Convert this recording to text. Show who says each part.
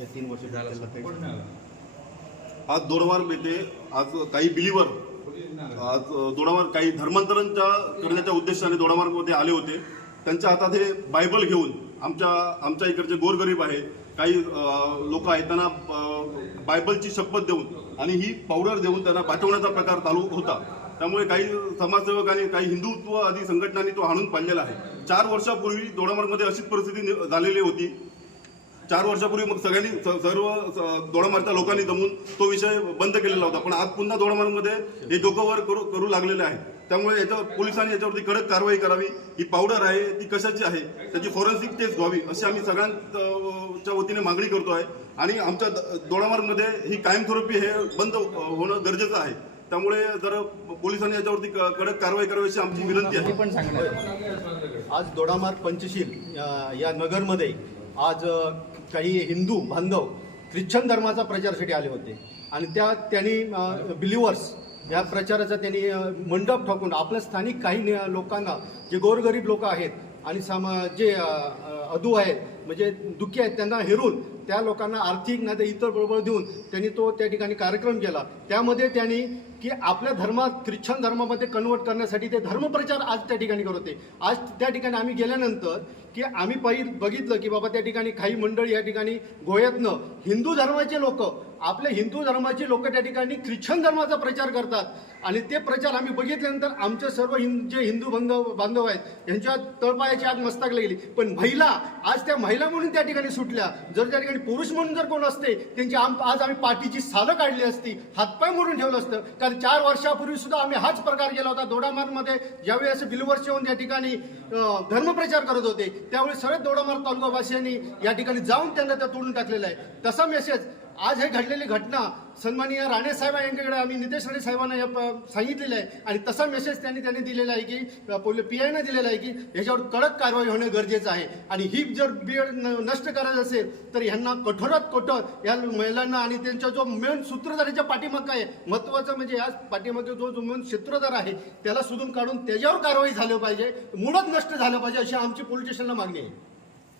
Speaker 1: या तीन वर्ष
Speaker 2: आज दोडमार येथे आज काही बिलीवर आज दोडामार काही धर्मांतरांच्या करण्याच्या उद्देशाने दोडामार्गमध्ये आले होते. त्यांच्या हातात हे बायबल घेऊन आमच्या आमच्या इकडचे गोरगरीब आहे काही लोक आहेत त्यांना बायबलची शपथ देऊन आणि ही पावडर देऊन त्यांना पाठवण्याचा प्रकार चालू होता. त्यामुळे काही समाजसेवक आणि काही हिंदुत्व आदी संघटनांनी तो हाणून पाडलेला आहे. चार वर्षापूर्वी दोडामार्गमध्ये अशीच परिस्थिती नि- झालेली होती. चार वर्षापूर्वी मग सगळ्यांनी सर्व दोडामारच्या लोकांनी जमून तो विषय बंद केलेला होता. पण आज पुन्हा दोडामारमध्ये हे डोकंवर करू करू लागलेले आहे. त्यामुळे याच्यावर पोलिसांनी याच्यावरती कडक कारवाई करावी. ही पावडर आहे ती कशाची आहे त्याची फॉरेन्सिक टेस्ट व्हावी अशी आम्ही सगळ्यांच्या वतीने मागणी करतो आहे. आणि आमच्या द- दोडामार्गमध्ये ही कायमस्वरूपी हे बंद होणं गरजेचं आहे. त्यामुळे जर पोलिसांनी याच्यावरती कडक कारवाई करावी अशी आमची विनंती आहे.
Speaker 3: पण सांगणार
Speaker 1: आज दोडामार्ग पंचशील या- नगरमध्ये आज काही हिंदू बांधव ख्रिश्चन धर्माचा प्रचारासाठी आले होते. आणि त्या त्यांनी बिलिव्हर्स या प्रचाराचा त्यांनी मंडप ठोकून आपल्या स्थानिक काही लोकांना जे गोरगरीब लोक आहेत आणि सामा जे अधू आहेत म्हणजे दुःखी आहेत त्यांना हेरून त्या लोकांना आर्थिक नाही तर इतर बरोबर देऊन त्यांनी तो त्या ठिकाणी कार्यक्रम केला. त्यामध्ये त्यांनी की आपल्या धर्मात ख्रिश्चन धर्मामध्ये कन्वर्ट करण्यासाठी ते धर्मप्रचार आज त्या ठिकाणी करत होते. आज त्या ठिकाणी आम्ही गेल्यानंतर की आम्ही पाहिलं बघितलं की बाबा त्या ठिकाणी काही मंडळी या ठिकाणी गोव्यातनं हिंदू धर्माचे लोक आपल्या हिंदू धर्माची लोक त्या ठिकाणी ख्रिश्चन धर्माचा प्रचार करतात. आणि ते प्रचार आम्ही बघितल्यानंतर आमचे सर्व हिंद जे हिंदू बांधव बांधव आहेत यांच्या तळपायाची आग मस्तक गेली पण महिला आज त्या महिला म्हणून त्या ठिकाणी सुटल्या. जर त्या ठिकाणी पुरुष म्हणून जर कोण असते त्यांची आम आज आम्ही पाठीची सालं काढली असती हातपाय मोडून ठेवलं असतं. कारण चार वर्षापूर्वी सुद्धा आम्ही हाच प्रकार केला होता. दोडामारमध्ये ज्यावेळी असे बिलवर्ष येऊन त्या ठिकाणी धर्मप्रचार करत होते त्यावेळी सगळे दोडामार तालुकावासियांनी या ठिकाणी जाऊन त्यांना त्या तोडून टाकलेला आहे. तसा मेसेज आज हे घडलेली घटना सन्माननीय राणे साहेब यांच्याकडे आम्ही नितेश राणे साहेबांना या सांगितलेलं आहे. आणि तसा मेसेज त्यांनी त्यांनी दिलेला आहे की पोल पी आयनं दिलेला आहे की ह्याच्यावर कडक कारवाई होणं गरजेचं आहे. आणि ही जर बीड न- नष्ट करायचं असेल तर ह्यांना कठोरात कठोर या महिलांना आणि त्यांचा जो मेन सूत्रधाराच्या पाठीमाग आहे महत्वाचं म्हणजे या पाठीमागे जो जो मेन सूत्रधार आहे त्याला शोधून काढून त्याच्यावर कारवाई झाली पाहिजे मुळच नष्ट झालं पाहिजे अशी आमची पोलीस स्टेशनला मागणी आहे.